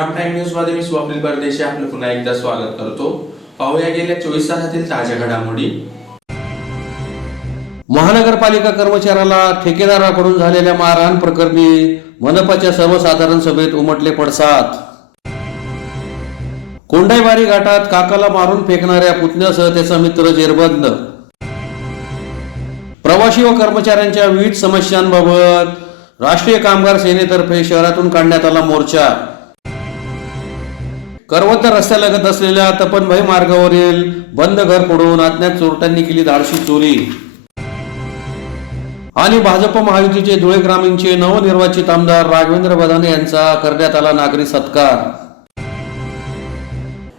Shriram time news मध्ये मी स्वप्नील परदेशी आपलं पुन्हा एकदा स्वागत करतो। पाहूया गेल्या 24 तासातील ताज्या घडामोडी। महानगरपालिका कर्मचाऱ्याला ठेकेदाराकडून झालेल्या मारहाण प्रकरणी मनपाच्या सर्वसाधारण सभेत उमटले पडसाद। कोंडाईबारी घाटात काकाला मारून फेकणाऱ्या पुतण्यासह त्याचा मित्र जेरबंद। प्रवासी व कर्मचाऱ्यांच्या विविध समस्यांबाबत राष्ट्रीय कामगार सेनेतर्फे शहरातून काढण्यात आला मोर्चा। करवत रस्त्यालगत असलेल्या तपनभाई मार्गावरील बंद घर फोडून अज्ञात चोरट्यांनी केली धाडसी चोरी। आणि भाजप महायुतीचे धुळे ग्रामीणचे नवनिर्वाचित आमदार राघवेंद्र बदाने यांचा करण्यात आला नागरी सत्कार।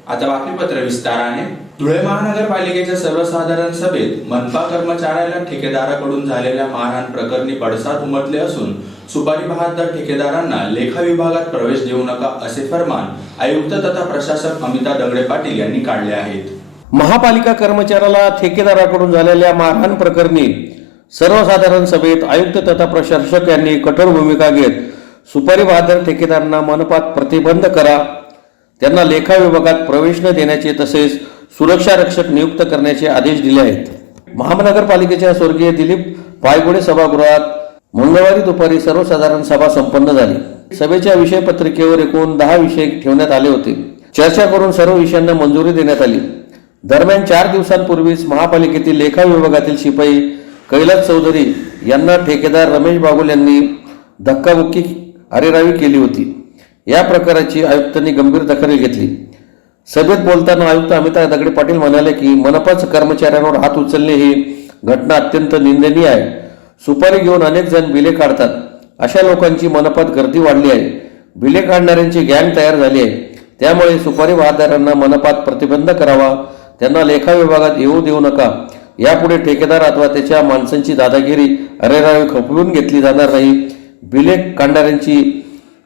आता बातमीपत्र विस्ताराने। धुळे महानगरपालिकेच्या सर्वसाधारण सभेत मनपा कर्मचाऱ्याला ठेकेदाराकडून झालेल्या मारहाण प्रकरणी पडसाद उमटले असून सुपारी बहादर ठेकेदारांना लेखा विभागात प्रवेश देऊ नका असे फरमान आयुक्त तथा प्रशासक अमिता दगडे पाटील यांनी काढले आहेत। महापालिका कर्मचाऱ्याला ठेकेदाराकडून झालेल्या मारहाण प्रकरणी सर्वसाधारण सभेत आयुक्त तथा प्रशासक यांनी कठोर भूमिका घेत सुपारी बहादर ठेकेदारांना मनपात प्रतिबंध करा, त्यांना लेखा विभागात प्रवेश न देण्याचे तसेच सुरक्षा रक्षक नियुक्त करण्याचे आदेश दिले आहेत। महानगरपालिकेच्या स्वर्गीय दिलीप पायगुडे सभागृहात मंगळवारी दुपारी सर्वसाधारण सभा संपन्न झाली। सभेच्या विषय पत्रिकेवर एकूण 10 विषय ठेवण्यात आले होते। चर्चा करून सर्व विषयांना मंजुरी देण्यात आली। दरम्यान 4 दिवसांपूर्वीच महापालिकेतील लेखा विभागातील शिपाई कैलास चौधरी यांना ठेकेदार रमेश बागुल यांनी धक्काबुक्की अरेरावी केली होती। या प्रकाराची आयुक्तांनी गंभीर दखल घेतली। सभेत बोलताना आयुक्त अमिता दगडे पाटील म्हणाले की मनपाच कर्मचाऱ्यांवर हात उचलणे ही घटना अत्यंत निंदनीय आहे। सुपारी घेऊन अनेक जण बिले काढतात, अशा लोकांची मनपात गर्दी वाढली आहे। बिले काढणाऱ्यांची गँग तयार झाली आहे, त्यामुळे सुपारी बहादरांना मनपात प्रतिबंध करावा, त्यांना लेखा विभागात येऊ देऊ नका। यापुढे ठेकेदार अथवा त्याच्या माणसांची दादागिरी अरेरावी खपवून घेतली जाणार नाही। बिले काढणाऱ्यांची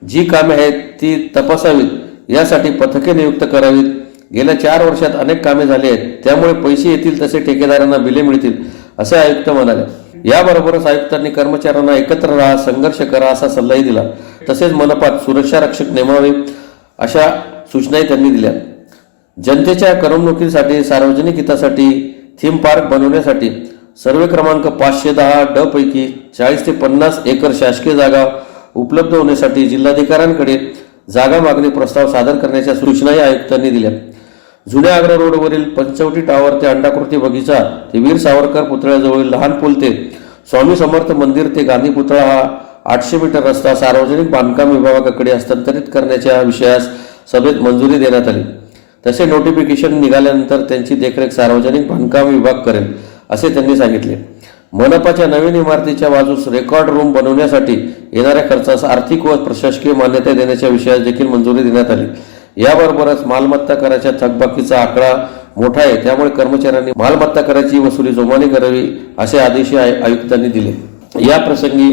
जी कामे आहेत ती तपासावीत, यासाठी पथके नियुक्त करावीत। गेल्या 4 वर्षात अनेक कामे झाली आहेत, त्यामुळे पैसे येतील तसे ठेकेदारांना बिले मिळतील असे आयुक्त म्हणाले। याबरोबरच आयुक्तांनी कर्मचाऱ्यांना एकत्र राहा, संघर्ष करा असा सल्लाही दिला। तसेच मनपात सुरक्षा रक्षक नेमावे अशा सूचनाही त्यांनी दिल्या। जनतेच्या करमणुकीसाठी सार्वजनिक हितासाठी थीम पार्क बनवण्यासाठी सर्वे क्रमांक 510 ड पैकी 40 ते 50 एकर शासकीय जागा उपलब्ध होण्यासाठी जिल्हाधिकाऱ्यांकडे जागा मागणी प्रस्ताव सादर करण्याच्या सूचनाही आयुक्तांनी दिल्या। जुन्या आग्रा रोडवरील पंचवटी टावर ते अंडाकृती बगीचा ते वीर सावरकर पुतळ्याजवळील लहान पूल ते स्वामी समर्थ मंदिर ते गांधी पुतळा हा 800 मीटर रस्ता सार्वजनिक बांधकाम विभागाकडे हस्तांतरित करण्याच्या विषयास सभेत मंजुरी देण्यात आली। तसे नोटिफिकेशन निघाल्यानंतर त्यांची देखरेख सार्वजनिक बांधकाम विभाग करेल असे त्यांनी सांगितले। मनपाच्या नवीन इमारतीच्या बाजूस रेकॉर्ड रूम बनवण्यासाठी येणाऱ्या खर्चास आर्थिक व प्रशासकीय मान्यता देण्याच्या विषयास देखील मंजुरी देण्यात आली। याबरोबरच मालमत्ता कराच्या थकबाकीचा आकडा मोठा आहे, त्यामुळे कर्मचाऱ्यांनी मालमत्ता कराची वसुली जोमाने करावी असे आदेशही आयुक्तांनी दिले। या प्रसंगी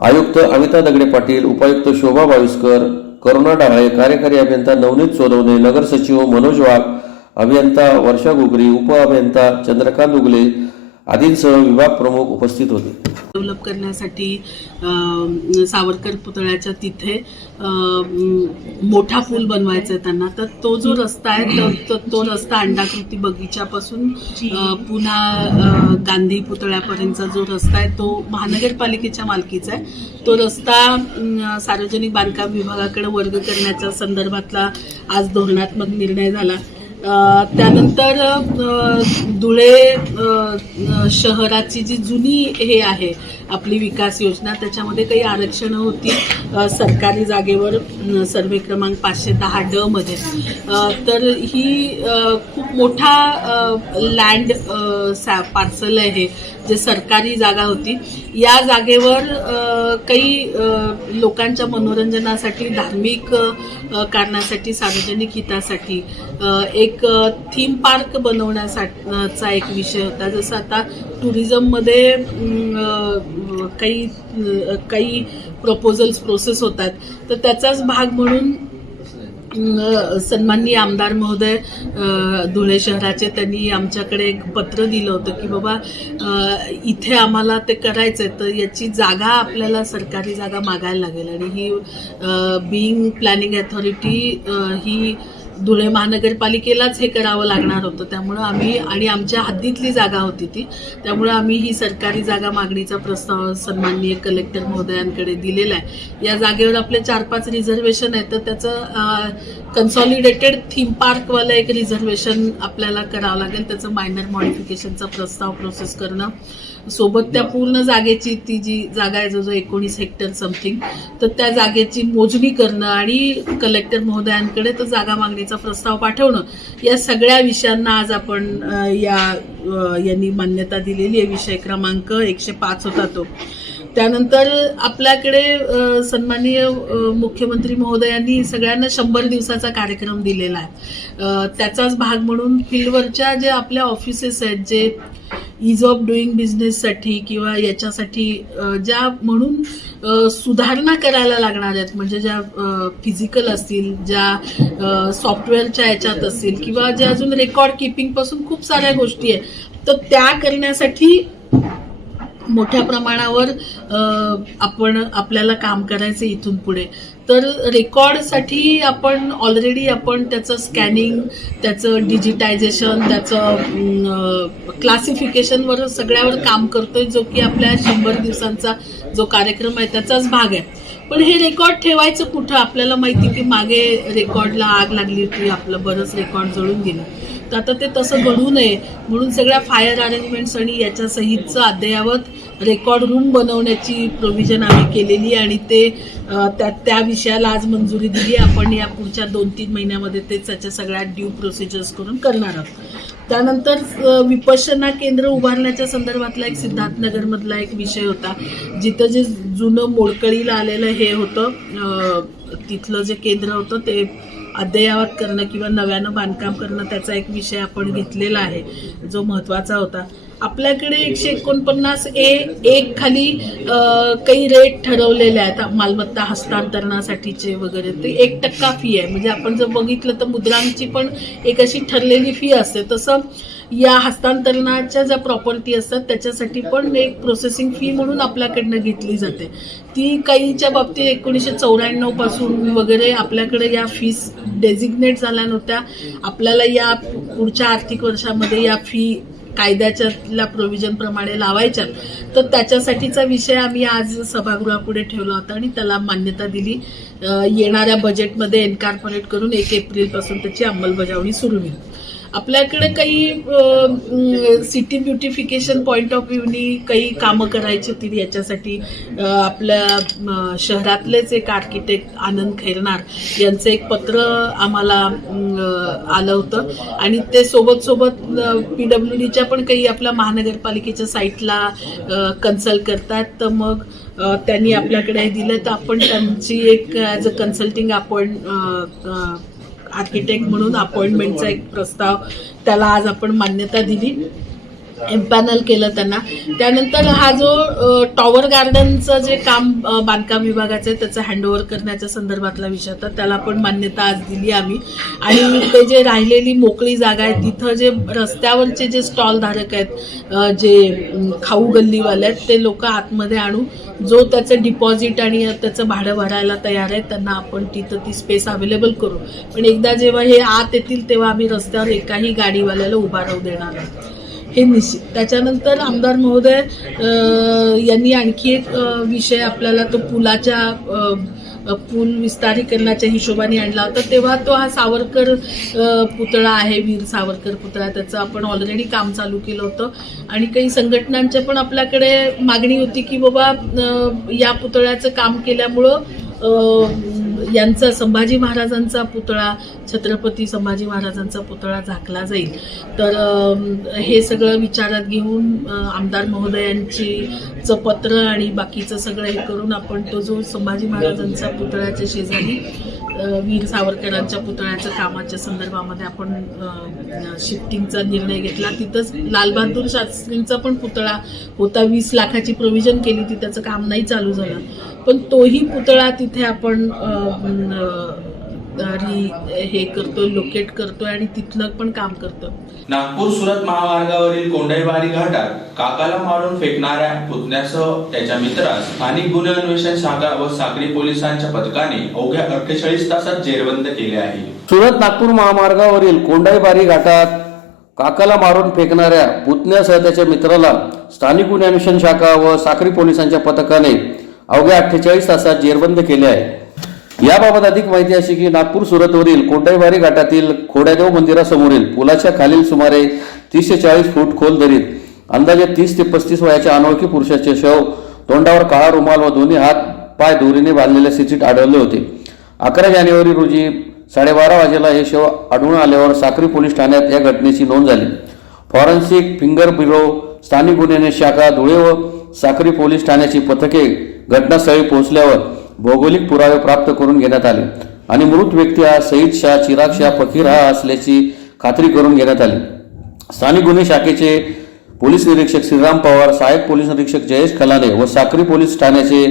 आयुक्त अमिता दगडे पाटील, उपायुक्त शोभा बाविस्कर, करुणा डाळे, कार्यकारी अभियंता नवनीत सोनवणे, नगर सचिव मनोज वाघ, अभियंता वर्षा घुगरी, उप अभियंता चंद्रकांत उगले आदींसह विभाग प्रमुख उपस्थित होते। डेव्हलप करण्यासाठी सावरकर पुतळ्याच्या तिथे मोठा पूल बनवायचा आहे त्यांना। तर तो जो रस्ता आहे तो रस्ता अंडाकृती बगीच्यापासून पुन्हा गांधी पुतळ्यापर्यंतचा जो रस्ता आहे तो महानगरपालिकेच्या मालकीचा आहे। तो रस्ता सार्वजनिक बांधकाम विभागाकडे वर्ग करण्याच्या संदर्भातला आज धोरणात्मक निर्णय झाला। त्यानंतर धुळे शहराची जी जुनी हे आहे आपली विकास योजना, त्याच्यामध्ये काही आरक्षणं होती सरकारी जागेवर सर्वे क्रमांक 510 ड मध्ये। तर ही खूप मोठा लँड पार्सल आहे जे सरकारी जागा होती। या जागेवर काही लोकांच्या मनोरंजनासाठी, धार्मिक कारणासाठी, सार्वजनिक हितासाठी एक थीम पार्क बनवण्याचा एक विषय होता। जसं आता टुरिझममध्ये काही प्रपोजल्स प्रोसेस होतात, तर त्याचाच भाग म्हणून सन्माननीय आमदार महोदय धुळे शहराचे त्यांनी आमच्याकडे एक पत्र दिलं होतं की बाबा इथे आम्हाला ते करायचं आहे, तर याची जागा आपल्याला सरकारी जागा मागायला लागेल आणि ही बीइंग प्लॅनिंग अथॉरिटी ही धुळे महानगरपालिकेलाच हे करावं लागणार होतं. त्यामुळं आम्ही आणि आमच्या हद्दीतली जागा होती ती, त्यामुळं आम्ही ही सरकारी जागा मागणीचा प्रस्ताव सन्माननीय कलेक्टर महोदयांकडे दिलेला आहे. या जागेवर आपले 4-5 रिझर्वेशन आहेत, तर त्याचं कन्सॉलिडेटेड थीम पार्कवालं एक रिझर्वेशन आपल्याला करावं लागेल. त्याचं मायनर मॉडिफिकेशनचा प्रस्ताव प्रोसेस करणं, सोबत त्या पूर्ण जागेची ती जी जागा आहे जो 19 हेक्टर समथिंग, तर त्या जागेची मोजणी करणं आणि कलेक्टर महोदयांकडे तो जागा मागणीचा प्रस्ताव पाठवणं, या सगळ्या विषयांना आज आपण यांनी मान्यता दिलेली आहे. विषय क्रमांक 105 होता तो. त्यानंतर आपल्याकडे सन्माननीय मुख्यमंत्री महोदयांनी सगळ्यांना 100 दिवसाचा कार्यक्रम दिलेला आहे. त्याचाच भाग म्हणून फील्डवरच्या जे आपल्या ऑफिसेस आहेत, जे इज ऑफ डुईंग बिझनेससाठी किंवा याच्यासाठी ज्या म्हणून सुधारणा करायला लागणार आहेत, म्हणजे ज्या फिजिकल असतील, ज्या सॉफ्टवेअरच्या याच्यात असतील किंवा ज्या अजून रेकॉर्ड किपिंगपासून खूप साऱ्या गोष्टी आहेत, तर त्या करण्यासाठी मोठ्या प्रमाणावर आपल्याला काम करायचं इथून पुढे. तर रेकॉर्डसाठी ऑलरेडी आपण त्याचं स्कॅनिंग, त्याचं डिजिटायझेशन, त्याचं क्लासिफिकेशनवर सगळ्यावर काम करतोय, जो की आपल्या 100 दिवसांचा जो कार्यक्रम आहे त्याचाच भाग आहे. पण हे रेकॉर्ड ठेवायचं कुठं? आपल्याला माहिती की मागे रेकॉर्डला आग लागली होती, आपलं बरंच रेकॉर्ड जळून गेलं. तर आता ते तसं घडू नये म्हणून सगळ्या फायर अरेंजमेंट्स आणि याच्या सहितचं अद्ययावत रेकॉर्ड रूम बनवण्याची प्रोव्हिजन आम्ही केलेली आहे आणि ते त्या विषयाला आज मंजुरी दिली. आपण या पुढच्या 2-3 महिन्यामध्ये ते त्याच्या सगळ्या ड्यू प्रोसिजर्स करून करणार आहोत. त्यानंतर विपश्यना केंद्र उभारण्याच्या संदर्भातला एक सिद्धार्थनगरमधला एक विषय होता, जिथं जे जुनं मोडकळीला आलेलं हे होतं, तिथलं जे केंद्र होतं ते अद्ययावत करणं किंवा नव्यानं बांधकाम करणं, त्याचा एक विषय आपण घेतलेला आहे जो महत्त्वाचा होता. आपल्याकडे 149A खाली काही रेट ठरवलेले आहेत मालमत्ता हस्तांतरणासाठीचे वगैरे. ते 1% फी आहे. म्हणजे आपण जर बघितलं तर मुद्रांची पण एक अशी ठरलेली फी असते, तसं या हस्तांतरणाच्या ज्या प्रॉपर्टी असतात त्याच्यासाठी पण एक प्रोसेसिंग फी म्हणून आपल्याकडनं घेतली जाते. ती काहीच्या बाबतीत 1994 पासून वगैरे आपल्याकडे या फीस डेझिग्नेट झाल्या नव्हत्या. आपल्याला या पुढच्या आर्थिक वर्षामध्ये या फी कायद्याच्या प्रोव्हिजन प्रमाणे लावायच्या, तर त्याच्यासाठीचा विषय आम्ही आज सभागृहापुढे ठेवला होता आणि त्याला मान्यता दिली. येणाऱ्या बजेटमध्ये इन्कॉर्पोरेट करून 1 एप्रिलपासून त्याची अंमलबजावणी सुरू होईल. आपल्याकडे काही सिटी ब्युटिफिकेशन पॉईंट ऑफ व्ह्यूनी काही कामं करायची होती. याच्यासाठी आपल्या शहरातलेच एक आर्किटेक्ट आनंद खैरनार यांचं एक पत्र आम्हाला आलं होतं आणि ते सोबत PWDच्या पण काही आपल्या महानगरपालिकेच्या साईटला कन्सल्ट करतात. तर मग त्यांनी आपल्याकडे दिलं, तर आपण त्यांची एक ॲज अ कन्सल्टिंग आर्किटेक्ट म्हणून अपॉइंटमेंटचा एक प्रस्ताव, त्याला आज आपण मान्यता दिली, एम्पॅनल केलं त्यांना. त्यानंतर हा जो टॉवर गार्डनचं जे काम बांधकाम विभागाचं आहे त्याचं हँडओव्हर करण्याच्या संदर्भातला विषय होता, त्याला पण मान्यता आज दिली आम्ही. आणि ते जे राहिलेली मोकळी जागा आहे तिथं जे रस्त्यावरचे जे स्टॉल धारक आहेत, जे खाऊ गल्लीवाले आहेत, ते लोक आतमध्ये आणू, जो त्याचं डिपॉझिट आणि त्याचं भाडं भरायला तयार आहे त्यांना आपण तिथं ती स्पेस अवेलेबल करू. पण एकदा जेव्हा हे आत येतील तेव्हा आम्ही रस्त्यावर एकाही गाडीवाल्याला उभा राहू देणार नाही, हे निश्चित. त्याच्यानंतर आमदार महोदय यांनी आणखी एक विषय आपल्याला तो पूल विस्तारीकरणाच्या हिशोबाने आणला होता. तेव्हा तो हा सावरकर पुतळा आहे, वीर सावरकर पुतळा, त्याचं आपण ऑलरेडी काम चालू केलं होतं आणि काही संघटनांच्या पण आपल्याकडे मागणी होती की बाबा या पुतळ्याचं काम केल्यामुळं यांचा संभाजी महाराजांचा पुतळा, छत्रपती संभाजी महाराजांचा पुतळा झाकला जाईल. तर हे सगळं विचारात घेऊन आमदार महोदयांचं पत्र आणि बाकीचं सगळं हे करून आपण तो जो संभाजी महाराजांचा पुतळ्याच्या शेजारी वीर सावरकरांच्या पुतळ्याच्या कामाच्या संदर्भामध्ये आपण शिफ्टिंगचा निर्णय घेतला. तिथंच लालबहादूर शास्त्रींचा पण पुतळा होता, 20 लाखाची प्रोव्हिजन केली होती, त्याचं काम नाही चालू झालं, पण तोही पुतळा तिथे आपण हे करतोय, लोकेट करतोय आणि तिथलं पण काम करतोय. नागपूर सुरत महामार्गावरील कोंडाईबारी घाटात काकाला मारून फेकणाऱ्या पुतण्यासह त्याच्या मित्रास स्थानिक गुन्हे अन्वेषण शाखा व साक्री पोलिसांच्या पथकाने अवघ्या 48 तासात जेरबंद केले आहे. सुरत नागपूर महामार्गावरील कोंडाईबारी घाटात काकाला मारून फेकणाऱ्या पुतण्यासह त्याच्या मित्राला स्थानिक गुन्हे अन्वेषण शाखा व साक्री पोलिसांच्या पथकाने अवघ्या 48 तासात जेरबंद केले आहे. याबाबत अधिक माहिती अशी की नागपूर सुरतवरील कोंडाईबारी घाटातील खोड्यादेव मंदिरासमोरील पुलाच्या खालील सुमारे 30 ते 40 फूट खोल दरीत अंदाजे 30 ते 35 वयाच्या अनोळखी पुरुषाचे शव तोंडावर काळा रुमाल व दोन्ही हात पाय दोरीने बांधलेल्या स्थितीत आढळले होते. 11 जानेवारी रोजी 12:30 वाजेला हे शव आढळून आल्यावर साक्री पोलीस ठाण्यात या घटनेची नोंद झाली. फॉरेन्सिक फिंगर ब्युरो, स्थानिक गुन्हे अन्वेषण शाखा धुळे व साक्री पोलीस ठाण्याची पथके घटनास्थळी पोहोचल्यावर भौगोलिक पुरावे प्राप्त करून घेण्यात आले आणि मृत व्यक्ती हा सईद शाह, चिराग शाह, फकीर हा असल्याची खात्री करून घेण्यात आली. स्थानिक गुन्हे शाखेचे पोलीस निरीक्षक श्रीराम पवार, सहाय्यक पोलीस निरीक्षक जयेश खलाने व साक्री पोलीस ठाण्याचे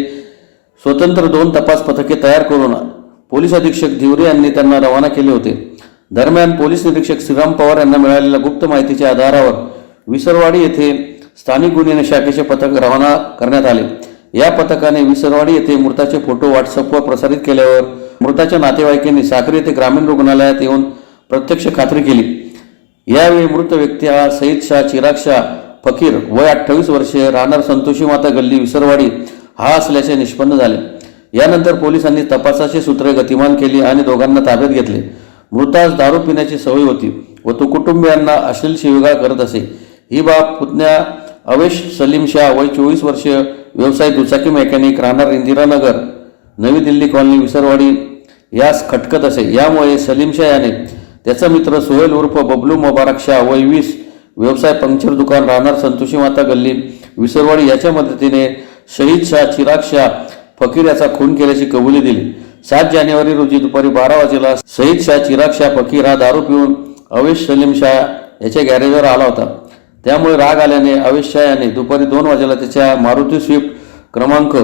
स्वतंत्र 2 तपास पथके तयार करून पोलीस अधीक्षक धिवरे यांनी त्यांना रवाना केले होते. दरम्यान पोलीस निरीक्षक श्रीराम पवार यांना मिळालेल्या गुप्त माहितीच्या आधारावर विसरवाडी येथे स्थानिक गुन्हे शाखेचे पथक रवाना करण्यात आले. या पथकाने विसरवाडी येथे मृताचे फोटो व्हॉट्सअपवर प्रसारित केल्यावर मृताच्या नातेवाईकांनी साक्री येथे ग्रामीण रुग्णालयात येऊन प्रत्यक्ष खात्री केली. यावेळी मृत व्यक्ती हा सईद शाह, चिराग शाह, फकीर वय 28 वर्षे, राहणार संतोषी माता गल्ली विसरवाडी हा असल्याचे निष्पन्न झाले. यानंतर पोलिसांनी तपासाची सूत्रे गतिमान केली आणि दोघांना ताब्यात घेतले. मृतास दारू पिण्याची सवय होती व तो कुटुंबियांना अश्लील शिवीगाळ करत असे. ही बाब पुतण्या अवेश सलीम शाह वय 24 वर्ष, व्यवसाय दुचाकी मेकॅनिक, राहणार इंदिरानगर, नवी दिल्ली कॉलनी विसरवाडी यास खटकत असे. यामुळे सलीम शाह याने त्याचा मित्र सोहेल उर्फ बबलू मुबारक शाह वय 20, व्यवसाय पंक्चर दुकान, राहणार संतोषी माता गल्ली विसरवाडी याच्या मदतीने शहीद शाह, चिराग शाह, फकीर याचा खून केल्याची कबुली दिली. 7 जानेवारी रोजी दुपारी 12 वाजेला शहीद शाह, चिराग शाह, फकीर हा दारू पिऊन अवेश सलीम शाह याच्या गॅरेजवर आला होता. त्यामुळे राग आल्याने अवेश शाह याने दुपारी 2 वाजेला त्याच्या मारुती स्विफ्ट क्रमांक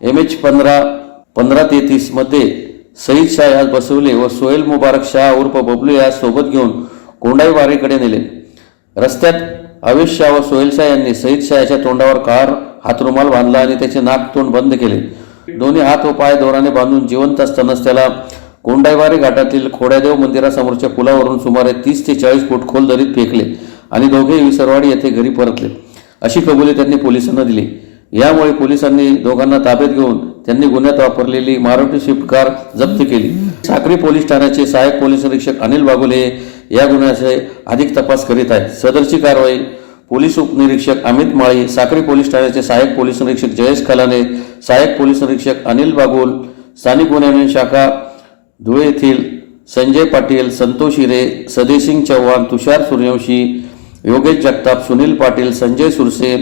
MH1533 मध्ये सईद शाह यास बसवले व सोहेल मुबारक शाह उर्फ बबलू यास सोबत घेऊन कोंडाईबारीकडे नेले. रस्त्यात अवेश शाह व सोहेल शाह यांनी सईद शाह याच्या तोंडावर काळा हातरुमाल बांधला आणि त्याचे नाक तोंड बंद केले. दोन्ही हात व पाय दोराने बांधून जिवंत असतानाच त्याला कोंडाईबारी घाटातील खोड्यादेव मंदिरासमोरच्या पुलावरून सुमारे 30 ते 40 फूट खोल दरीत फेकले आणि दोघेही विसरवाडी येथे घरी परतले अशी कबुली त्यांनी पोलिसांना दिली. यामुळे पोलिसांनी दोघांना ताब्यात घेऊन त्यांनी गुन्ह्यात वापरलेली मारुती स्विफ्ट कार जप्त केली. साक्री पोलीस ठाण्याचे सहाय्यक पोलीस निरीक्षक अनिल बागुले या गुन्ह्याचे अधिक तपास करीत आहेत. सदरची कारवाई पोलीस उपनिरीक्षक अमित माळी, साक्री पोलीस ठाण्याचे सहाय्यक पोलीस निरीक्षक जयेश खलाने, सहाय्यक पोलीस निरीक्षक अनिल बागुल, स्थानिक गुन्हे अन्वेषण शाखा धुळे येथील संजय पाटील, संतोष हिरे, सदेसिंग चव्हाण, तुषार सूर्यवंशी, योगेश जगताप, सुनील पाटील, संजय सुरसे,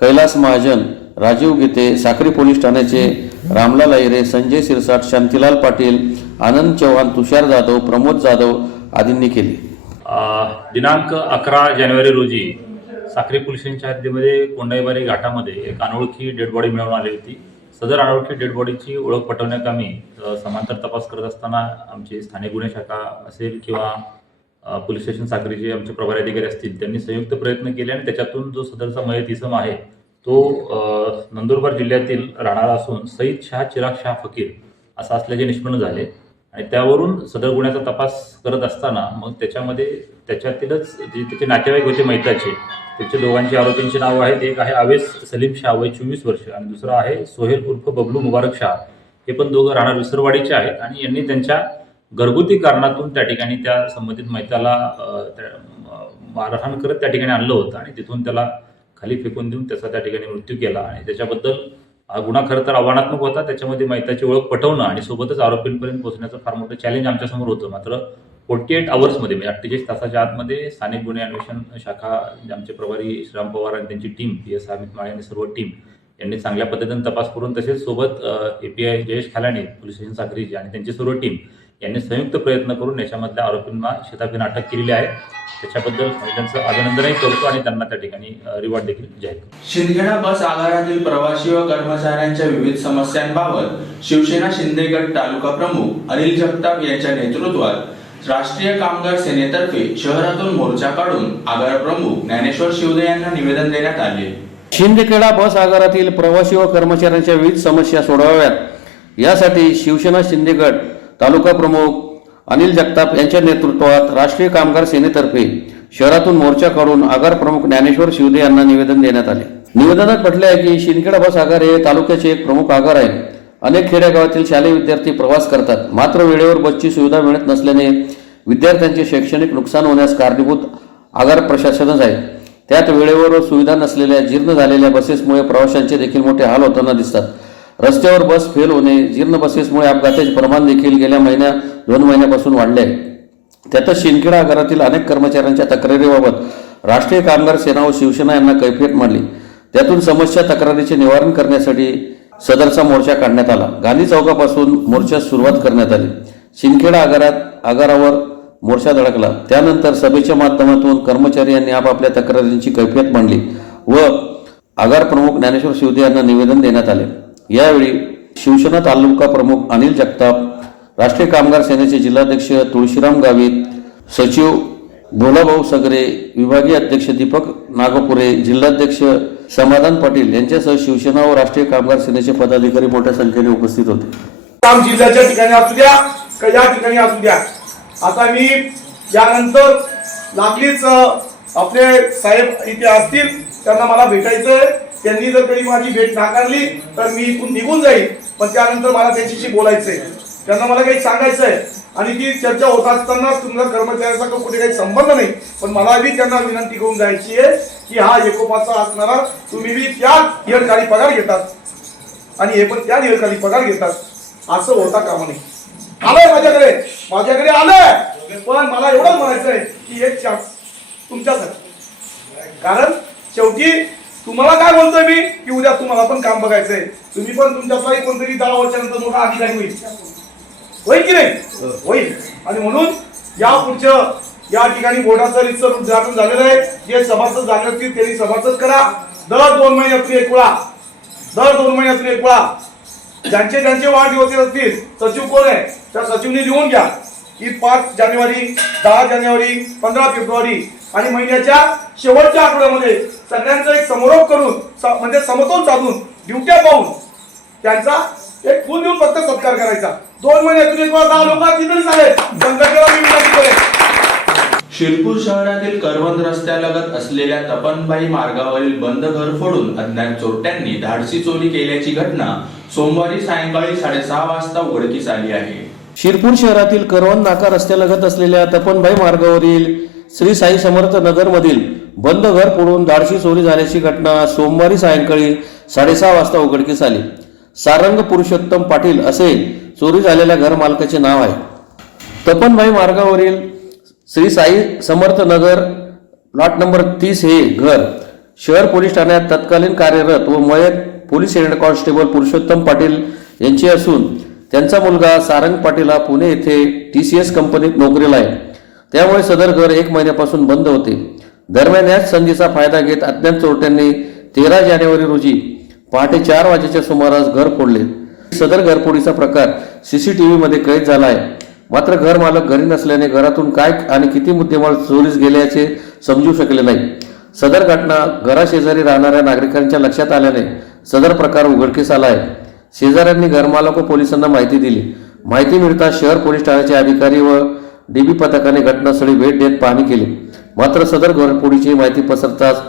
कैलास महाजन, राजीव गीते, साक्री पोलीस ठाण्याचे रामलाल अहिरे, संजय सिरसाट, शांतीलाल पाटील, आनंद चव्हाण, तुषार जाधव, प्रमोद जाधव आदींनी केली. दिनांक 11 जानेवारी रोजी साक्री पोलीस स्टेशनच्या हद्दीमध्ये कोंडाईबारी घाटामध्ये एक अनोळखी डेड बॉडी मिळवून आली होती. सदर अनोळखी डेड बॉडीची ओळख पटवण्याकामी समांतर तपास करत असताना आमची स्थानिक गुन्हे शाखा असेल किंवा पोलीस स्टेशन साक्रीचे आमचे प्रभारी अधिकारी असतील त्यांनी संयुक्त प्रयत्न केले आणि त्याच्यातून जो सदरचा मयत इसम आहे तो नंदुरबार जिल्ह्यातील राहणारा असून सईद शाह, चिराग शाह, फकीर असा असल्याचे निष्पन्न झाले आणि त्यावरून सदर गुन्ह्याचा तपास करत असताना मग त्याच्यातीलच जे त्याचे नातेवाईक होते मयताचे त्याचे दोघांची आरोपींची नावं आहेत. एक आहे अवेश सलीम शाह वय 24 वर्ष आणि दुसरा आहे सोहेल उर्फ बबलू मुबारक शाह. हे पण दोघं राहणार विसरवाडीचे आहेत आणि यांनी त्यांच्या घरगुती कारणातून त्या ठिकाणी त्या संबंधित मयताला मारहाण करत त्या ठिकाणी आणलं होतं आणि तिथून त्याला खाली फेकून देऊन त्याचा त्या ठिकाणी मृत्यू केला आणि त्याच्याबद्दल हा गुन्हा खरं तर आव्हानात्मक होता. त्याच्यामध्ये मयताची ओळख पटवणं आणि सोबतच आरोपींपर्यंत पोहोचण्याचं फार मोठं चॅलेंज आमच्यासमोर होतं. मात्र 48 आवर्समध्ये म्हणजे 48 तासाच्या आतमध्ये स्थानिक गुन्हे अन्वेषण शाखा आमचे प्रभारी श्रीराम पवार आणि त्यांची टीम, PS अमित माळे आणि सर्व टीम यांनी चांगल्या पद्धतीने तपास करून तसेच सोबत API जयेश खलाने पोलीस स्टेशन साक्रीचे आणि त्यांची सर्व टीम यांनी संयुक्त प्रयत्न करून याच्यामधल्या आरोपींना शेताफीने अटक केलेली आहे. त्याच्याबद्दल मी त्यांचं अभिनंदनही करतो आणि त्यांना त्या ठिकाणी रिवॉर्ड देखील जाहीर करतो. शिंदखेडा बस आगारातील प्रवासी व कर्मचाऱ्यांच्या विविध समस्यांबाबत शिवसेना शिंदेगड तालुका प्रमुख अनिल जगताप यांच्या नेतृत्वात राष्ट्रीय कामगार सेनेतर्फे शहरातून मोर्चा काढून आगार प्रमुख ज्ञानेश्वर शिवदे यांना निवेदन देण्यात आले. शिंदखेडा बस आगारातील प्रवासी व कर्मचाऱ्यांच्या विविध समस्या सोडवाव्यात यासाठी शिवसेना शिंदेगड तालुका प्रमुख अनिल जगताप यांच्या नेतृत्वात राष्ट्रीय कामगार सेनेतर्फे शहरातून मोर्चा काढून आगार प्रमुख ज्ञानेश्वर शिवदे यांना निवेदन देण्यात आले. निवेदनात म्हटले आहे की शिंदखेडा बस आगार हे तालुक्याचे एक प्रमुख आगार आहे. अनेक खेडेगावातील शालेय विद्यार्थी प्रवास करतात, मात्र वेळेवर बसची सुविधा मिळत नसल्याने विद्यार्थ्यांचे शैक्षणिक नुकसान होण्यास कारणीभूत आगार प्रशासनच आहे. त्यात वेळेवर सुविधा नसलेल्या जीर्ण झालेल्या बसेसमुळे प्रवाशांचे देखील मोठे हाल होताना दिसतात. रस्त्यावर बस फेल होणे, जीर्ण बसेसमुळे अपघाताचे प्रमाण देखील गेल्या 2 महिन्यापासून वाढले आहे. त्यातच शिंदखेडा आगारातील अनेक कर्मचाऱ्यांच्या तक्रारीबाबत राष्ट्रीय कामगार सेना व शिवसेना यांना कैफियत मांडली. त्यातून समस्या तक्रारीचे निवारण करण्यासाठी सदरचा मोर्चा काढण्यात आला. गांधी चौकापासून मोर्चास सुरुवात करण्यात आली. शिंदखेडा आगारावर मोर्चा धडकला. त्यानंतर सभेच्या माध्यमातून कर्मचारी यांनी आपापल्या तक्रारींची कैफियत मांडली व आगार प्रमुख ज्ञानेश्वर शिवदे यांना निवेदन देण्यात आले. यावेळी शिवसेना तालुका प्रमुख अनिल जगताप, राष्ट्रीय कामगार सेनेचे जिल्हाध्यक्ष तुळशीराम गावित, सचिव भोलाभाऊ सगरे, विभागीय अध्यक्ष दीपक नागपुरे, जिल्हाध्यक्ष समाधान पाटील यांच्यासह शिवसेना व राष्ट्रीय कामगार सेनेचे पदाधिकारी मोठ्या संख्येने उपस्थित होते. काम जिल्ह्याच्या ठिकाणी असू द्या का या ठिकाणी असू द्या, आता मी यानंतर लागलीच आपले साहेब इथे असतील, त्यांना मला भेटायचंय. त्यांनी जर कधी माझी भेट नाकारली तर मी इथून निघून जाईल, पण त्यानंतर मला त्यांच्याशी बोलायचंय, त्यांना मला काही सांगायचंय. आणि ती चर्चा होत असताना तुमच्या कर्मचाऱ्याचा कुठे काही संबंध नाही, पण मला बी त्यांना विनंती करून जायची आहे की हा एकोपाचा असणारा तुम्ही बी त्या नियमखाली पगार घेतात आणि हे पण त्या नियमखाली पगार घेतात, असं होता कामा नये. आलंय माझ्याकडे आलंय, पण मला एवढंच म्हणायचंय की एक चान्स तुमच्यासाठी. कारण शेवटी तुम्हाला काय बोलतोय मी की उद्या तुम्हाला पण काम बघायचंय, तुम्ही पण तुमच्यातलाही कोणतरी 10 वर्षानंतर मोठा अधिकारी होईल की नाही? होईल. आणि म्हणून या पुढचं या ठिकाणी बोर्डाचं रितसर उद्घाटन झालेलं आहे. जे सभासद झाले असतील त्यांनी सभासद करा. दर 2 महिन्यातून एक वेळा ज्यांचे वाढदिवस असतील, सचिव कोण आहे त्या सचिवने लिहून घ्या की 5 जानेवारी, 10 जानेवारी, 15 फेब्रुवारी आणि महिन्याच्या शेवटच्या आठवड्यामध्ये सगळ्यांचा एक समारोप करून म्हणजे समतोल साधून ड्युट्या पाहून त्यांचा एक फुल देऊन फक्त सत्कार करायचा. 2 महिन्यातून एक वेळा 10 लोक तिथे झाले. संघटनेला मी विनंती करेन. शिरपूर शहरातील करवंद रस्त्यालगत असलेल्या तपनबाई मार्गावरील बंद घर फोडून अज्ञात चोरट्यांनी धाडसी चोरी केल्याची घटना सोमवारी सायंकाळी 6:30 वाजता उघडकीस आली आहे. शिरपूर शहरातील करवंद नाका रस्त्यालगत असलेल्या तपनबाई मार्गावरील श्री साई समर्थ नगर मधील बंद घर फोडून धाडसी चोरी झाल्याची घटना सोमवारी सायंकाळी 6:30 वाजता उघडकीस आली. सारंग पुरुषोत्तम पाटील असे चोरी झालेल्या घर मालकाचे नाव आहे. तपनबाई मार्गावरील श्री साई समर्थ नगर प्लॉट नंबर 30 हे घर शहर पोलीस ठाण्यात तत्कालीन कार्यरत व मयत police head constable Purushottam Patil यांचे असून त्यांचा मुलगा सारंग पाटील हा पुणे येथे TCS कंपनीत नोकरीला आहे. त्यामुळे सदर घर 1 महिन्यापासून बंद होते. दरम्यान याच संधीचा फायदा घेत अज्ञात चोरट्यांनी 13 जानेवारी रोजी पहाटे 4 वाजेच्या सुमारास घर फोडले. सदर घरफोडीचा प्रकार CCTV मध्ये कैद झाला आहे. मात्र घर मालक घरी नसल्याने घरातून काय आणि किती मुद्देमाल चोरीस गेल्याचे समजू शकले नाही. सदर घटना घराशेजारी राहणाऱ्या नागरिकांच्या लक्षात आल्याने सदर प्रकार उघडकीस आला आहे. शेजाऱ्यांनी घरमालक व पोलिसांना माहिती दिली. माहिती मिळताच शहर पोलीस ठाण्याचे अधिकारी व DB पथकाने घटनास्थळी भेट देत पाहणी केली. मात्र सदर घरफोडीची माहिती पसरताच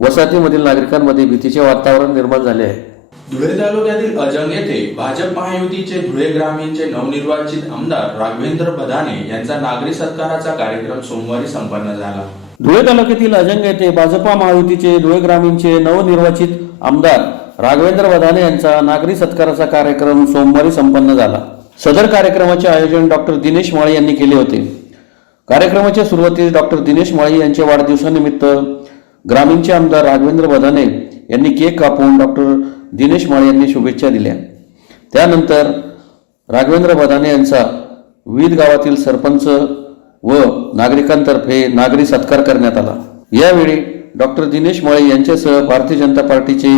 वसाहतीमधील नागरिकांमध्ये भीतीचे वातावरण निर्माण झाले आहे. धुळे तालुक्यातील अजंग येथे भाजप महायुतीचे धुळे ग्रामीणचे नवनिर्वाचित आमदार राघवेंद्र बदाने यांचा नागरी सत्काराचा कार्यक्रम सोमवारी संपन्न झाला. धुळे तालुक्यातील अजंग येथे भाजपा महायुतीचे धुळे ग्रामीणचे नवनिर्वाचित आमदार राघवेंद्र बदाने यांचा नागरी सत्काराचा कार्यक्रम सोमवारी संपन्न झाला. सदर कार्यक्रमाचे आयोजन डॉक्टर दिनेश माळी यांनी केले होते. कार्यक्रमाच्या सुरुवातीस डॉक्टर दिनेश माळी यांच्या वाढदिवसानिमित्त ग्रामीणचे आमदार राघवेंद्र बदाने यांनी केक कापून डॉक्टर दिनेश माळी यांनी शुभेच्छा दिल्या. त्यानंतर राघवेंद्र बदाने यांचा विविध गावातील सरपंच व नागरिकांतर्फे नागरी सत्कार करण्यात आला। यावेळी डॉक्टर दिनेश माळे यांच्यासह भारतीय जनता पार्टीचे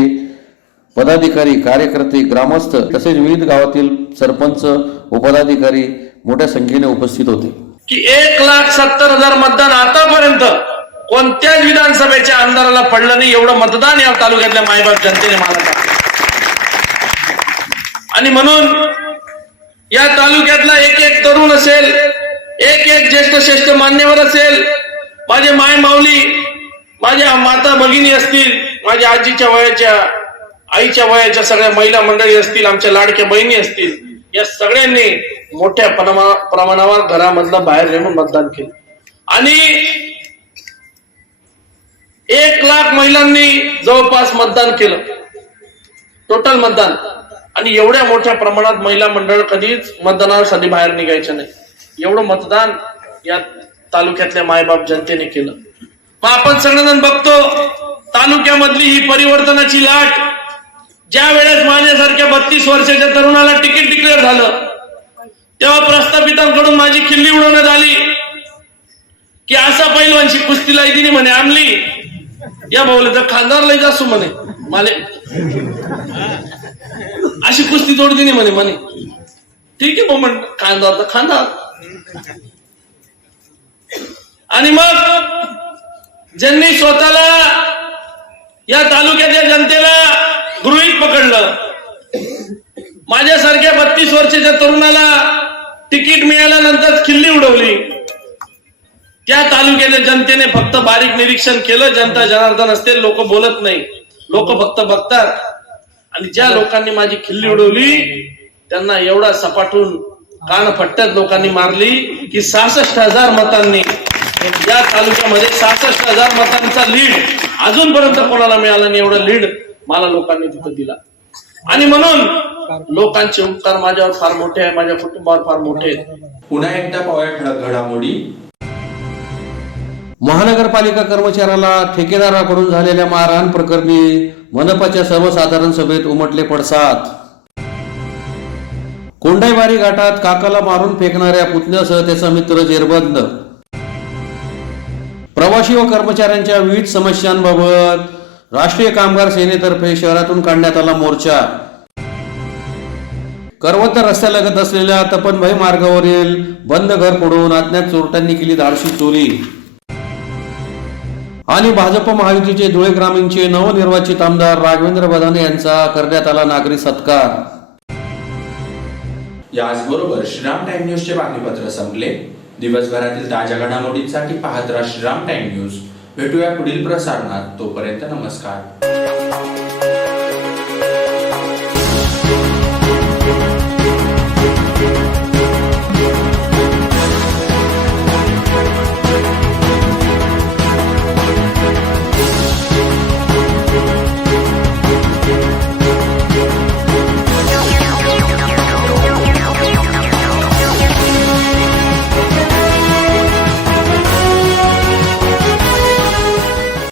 पदाधिकारी, कार्यकर्ते, ग्रामस्थ तसेच विविध गावातील सरपंच व पदाधिकारी मोठ्या संख्येने उपस्थित होते। की 1,70,000 मतदान आतापर्यंत कोणत्याच विधानसभेच्या आमदाराला पडलं नाही, एवढं मतदान या तालुक्यातल्या मायबाप जनतेने मला टाकलं। आणि म्हणून या तालुक्यातला एक एक तरुण असेल, एक एक ज्येष्ठ मान्यवर असेल, माझे माय माऊली, माझ्या माता भगिनी असतील, माझ्या आजीच्या वयाच्या, आईच्या वयाच्या सगळ्या महिला मंडळी असतील, आमच्या लाडक्या बहिणी असतील, या सगळ्यांनी मोठ्या प्रमाणावर घरामधलं बाहेर येऊन मतदान केलं। आणि 1,00,000 महिलांनी जवळपास मतदान केलं, टोटल मतदान। आणि एवढ्या मोठ्या प्रमाणात महिला मंडळ कधीच मतदानासाठी बाहेर निघायचं नाही, एवढं मतदान या तालुक्यातल्या मायबाप जनतेने केलं। मग आपण सगळेजण बघतो तालुक्यामधली ही परिवर्तनाची लाट, ज्या वेळेस माझ्यासारख्या 32 वर्षाच्या तरुणाला तिकीट डिक्लेअर झालं, तेव्हा प्रस्थापितांकडून माझी खिल्ली उडवण्यात आली की असा पैलवानशी कुस्तीला दिली म्हणे आमली, या भाऊले तर खांदारला जासू म्हणे, माले अशी कुस्ती जोड दिली म्हणे। ठीक आहे भाऊ, म्हण खांदार तर खांदार। आणि मग ज्यांनी स्वतःला या तालुक्याच्या जनतेला गृहीत पकडलं, माझ्यासारख्या 32 वर्षाच्या तरुणाला तिकीट मिळाल्यानंतर खिल्ली उडवली, त्या तालुक्याच्या जनतेने फक्त बारीक निरीक्षण केलं। जनता जनार्दन असते, लोक बोलत नाही, लोक फक्त बघतात। आणि ज्या लोकांनी माझी खिल्ली उडवली त्यांना एवढा सपाटून कानफट्ट्यात लोकांनी मारली की 66,000 मतांनी या तालुक्यामध्ये 66,000 मतांचा लीड अजूनपर्यंत कोणाला मिळाला नाही, एवढा लीड मला लोकांनी तिथं दिला। आणि म्हणून लोकांचे उपकार माझ्यावर फार मोठे आहे, माझ्या कुटुंबावर फार मोठे आहेत। पुन्हा एकदा पाहूया ठळक घडामोडी। महानगरपालिका कर्मचाऱ्याला ठेकेदाराकडून झालेल्या मारहाण प्रकरणी मनपाच्या सर्वसाधारण सभेत उमटले पडसाद। कोंडाईबारी घाटात काकाला मारून फेकणाऱ्या पुतण्यासह त्याचा मित्र जेरबंद। प्रवासी व कर्मचाऱ्यांच्या विविध समस्यांबाबत राष्ट्रीय कामगार सेनेतर्फे शहरातून काढण्यात आला मोर्चा। करवत रस्त्यालगत असलेल्या तपनभाई मार्गावरील बंद घर फोडून अज्ञात चोरट्यांनी केली धाडसी चोरी। आणि भाजप महायुतीचे धुळे ग्रामीणचे नवनिर्वाचित आमदार राघवेंद्र बदाने यांचा करण्यात आला नागरी सत्कार। याचबरोबर श्रीराम टाइम न्यूजचे बातमीपत्र संपले। दिवसभरातील ताज्या घडामोडींसाठी पाहत राहा श्रीराम टाइम न्यूज। भेटूया पुढील प्रसारणात, तोपर्यंत नमस्कार।